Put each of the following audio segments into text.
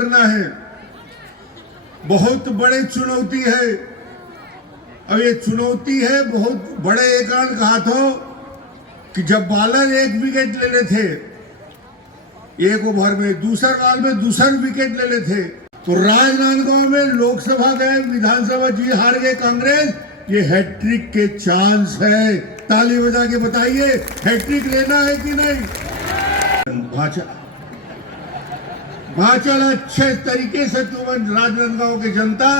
करना है। बहुत बड़ी चुनौती है। अब ये चुनौती है बहुत बड़े एकांत कहा था कि जब बॉलर एक विकेट ले रहे थे एक ओवर में, दूसर बॉल में दूसर विकेट ले रहे थे, तो राजनांदगांव में लोकसभा गए, विधानसभा जी हार गए कांग्रेस। ये हैट्रिक के चांस है। ताली बजा के बताइए, हैट्रिक लेना है कि नहीं? भाचल अच्छे तरीके से तुम राजनांदगांव के जनता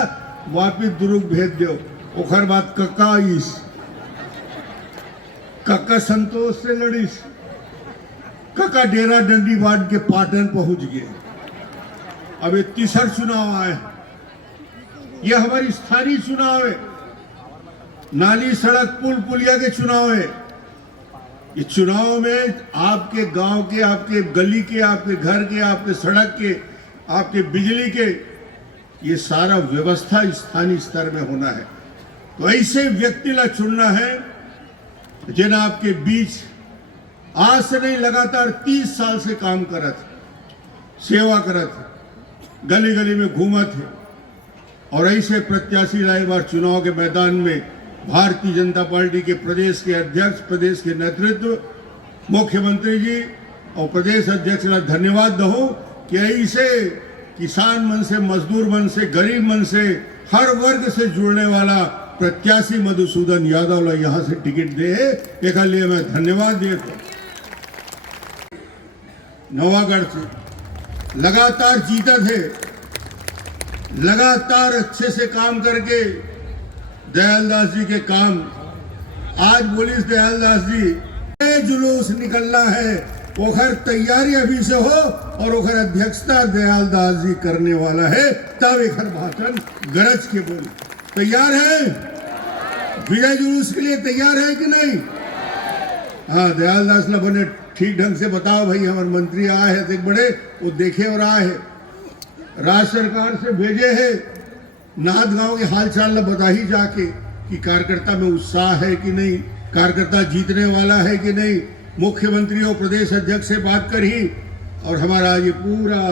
वापिस दुर्ग भेज दो। ओखर बात कक्का संतोष से लड़ीस, कक्का डेरा डंडी वार्ड के पाटन पहुंच गए। अब ये तीसरा चुनाव आए, ये हमारी स्थानीय चुनाव है, नाली सड़क पुल पुलिया के चुनाव है। ये चुनाव में आपके गांव के, आपके गली के, आपके घर के, आपके सड़क के, आपके बिजली के, ये सारा व्यवस्था स्थानीय स्तर में होना है। तो ऐसे व्यक्ति ला चुनना है जिन आपके बीच आज से नहीं लगातार 30 साल से काम करत, सेवा करत, गली गली में घूमत है। और ऐसे प्रत्याशी ला बार चुनाव के मैदान में भारतीय जनता पार्टी के प्रदेश के अध्यक्ष, प्रदेश के नेतृत्व, मुख्यमंत्री जी और प्रदेश अध्यक्ष ला धन्यवाद दो कि ऐसे किसान मन से, मजदूर मन से, गरीब मन से, हर वर्ग से जुड़ने वाला प्रत्याशी मधुसूदन यादव ला यहाँ से टिकट दे, एक लिए मैं धन्यवाद देता। नवागढ़ से लगातार जीता थे, लगातार अच्छे से काम करके दयालदास जी के काम, आज बोलिस दयालदास जी जुलूस निकलना है, ओखर तैयारी अभी से हो और ओखर अध्यक्षता दयालदास जी करने वाला है। तब एक भाषण गरज के बोल तैयार है, विजय जुलूस के लिए तैयार है कि नहीं? हाँ, दयालदास ला बने ठीक ढंग से बताओ भाई, हमारे मंत्री आए हैं देख बड़े, वो देखे और आए हैं, राज्य सरकार से भेजे हैं, नाथ गांव के हाल चाल ला बता ही जाके कि कार्यकर्ता में उत्साह है कि नहीं, कार्यकर्ता जीतने वाला है कि नहीं। मुख्यमंत्री और प्रदेश अध्यक्ष से बात कर ही, और हमारा ये पूरा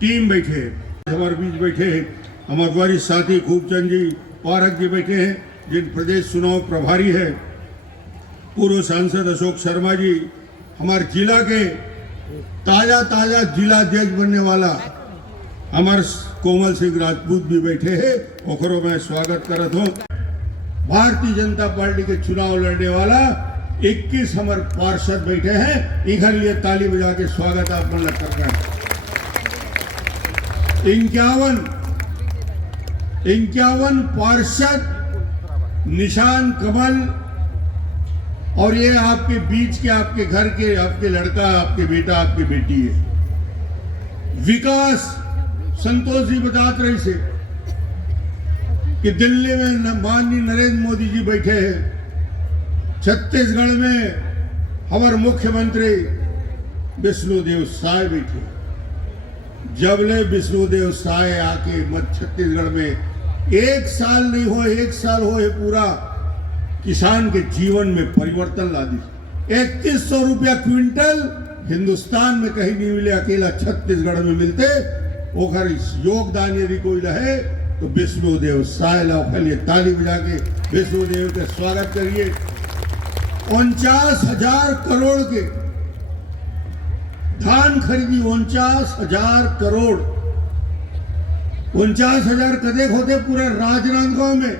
टीम बैठे हमारे बीच बैठे हैं, हमारे वरिष्ठ साथी खूबचंद जी, पारक जी बैठे हैं, जिन प्रदेश चुनाव प्रभारी है, पूर्व सांसद अशोक शर्मा जी, हमारे जिला के ताजा जिला अध्यक्ष बनने वाला हमारे कोमल सिंह राजपूत भी बैठे हैं, ओकरो मैं स्वागत करत हूँ। भारतीय जनता पार्टी के चुनाव लड़ने वाला 21 हमारे पार्षद बैठे हैं, इधर लिए ताली बजा के स्वागत आप मन कर रहे हैं। 51 पार्षद, निशान कमल, और ये आपके बीच के, आपके घर के, आपके लड़का, आपके बेटा, आपकी बेटी है। विकास संतोष जी बताते रहे से कि दिल्ली में माननीय नरेंद्र मोदी जी बैठे हैं, छत्तीसगढ़ में हमारे मुख्यमंत्री विष्णुदेव साय बैठे। जबले विष्णुदेव साय आके मत छत्तीसगढ़ में 1 साल नहीं हो, 1 साल हो पूरा किसान के जीवन में परिवर्तन ला दी। 3100 रुपया क्विंटल हिंदुस्तान में कहीं नहीं मिले, अकेला छत्तीसगढ़ में मिलते। ओखर योगदान यदि कोई रहे तो विष्णुदेव सायला, लिए ताली बजा के विष्णुदेव के स्वागत करिए। 49,000 करोड़ के धान खरीदी, 49,000 करोड़, 49,000 कदेक होते पूरे राजनांदगांव में।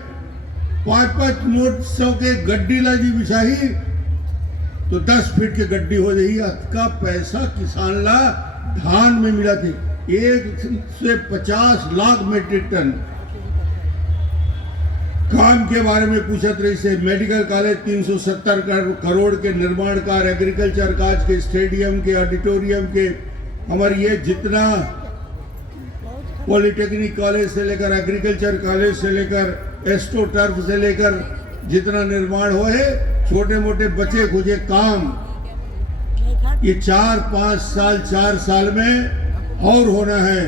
5-5 नोट 100 के गड्डी ला जी बिछाही तो 10 फीट के गड्डी हो जाही। अतका पैसा किसान ला धान में मिला थी, 1 से 50 लाख मीट्रिक टन। काम के बारे में पूछत रही से, मेडिकल कॉलेज 370 करोड़ के निर्माण कार्य, एग्रीकल्चर काज के, स्टेडियम के, ऑडिटोरियम के, हमारे ये जितना पॉलिटेक्निक कॉलेज से लेकर, एग्रीकल्चर कॉलेज से लेकर, एस्ट्रो टर्फ से लेकर जितना निर्माण हो है, छोटे मोटे बचे खुजे काम, ये 4-5 साल 4 साल में और होना है।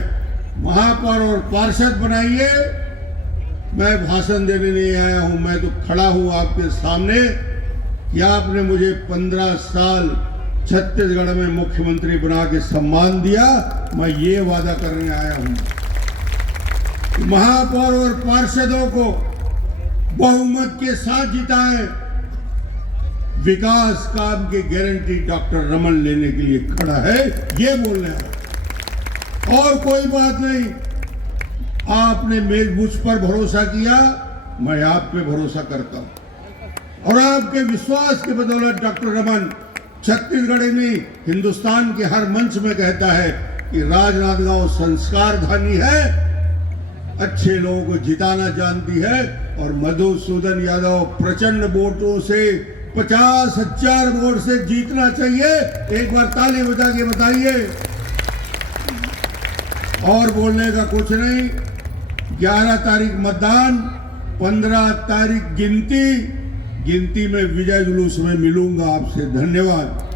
महापौर और पार्षद बनाइए। मैं भाषण देने नहीं आया हूं, मैं तो खड़ा हूं आपके सामने कि आपने मुझे 15 साल छत्तीसगढ़ में मुख्यमंत्री बना के सम्मान दिया। मैं ये वादा करने आया हूं, महापौर और पार्षदों को बहुमत के साथ जिताएं। विकास काम की गारंटी डॉक्टर रमन लेने के लिए खड़ा है, ये बोलने आया, और कोई बात नहीं। आपने मुझ पर भरोसा किया, मैं आप पे भरोसा करता हूं, और आपके विश्वास की बदौलत डॉक्टर रमन छत्तीसगढ़ में हिंदुस्तान के हर मंच में कहता है कि राजनांदगांव संस्कार धानी है, अच्छे लोगों को जिताना जानती है, और मधुसूदन यादव प्रचंड वोटों से 50,000 वोट से जीतना चाहिए। एक बार ताली बजा के बताइए। और बोलने का कुछ नहीं। 11 तारीख मतदान, 15 तारीख गिनती में विजय जुलूस में मिलूंगा आपसे। धन्यवाद।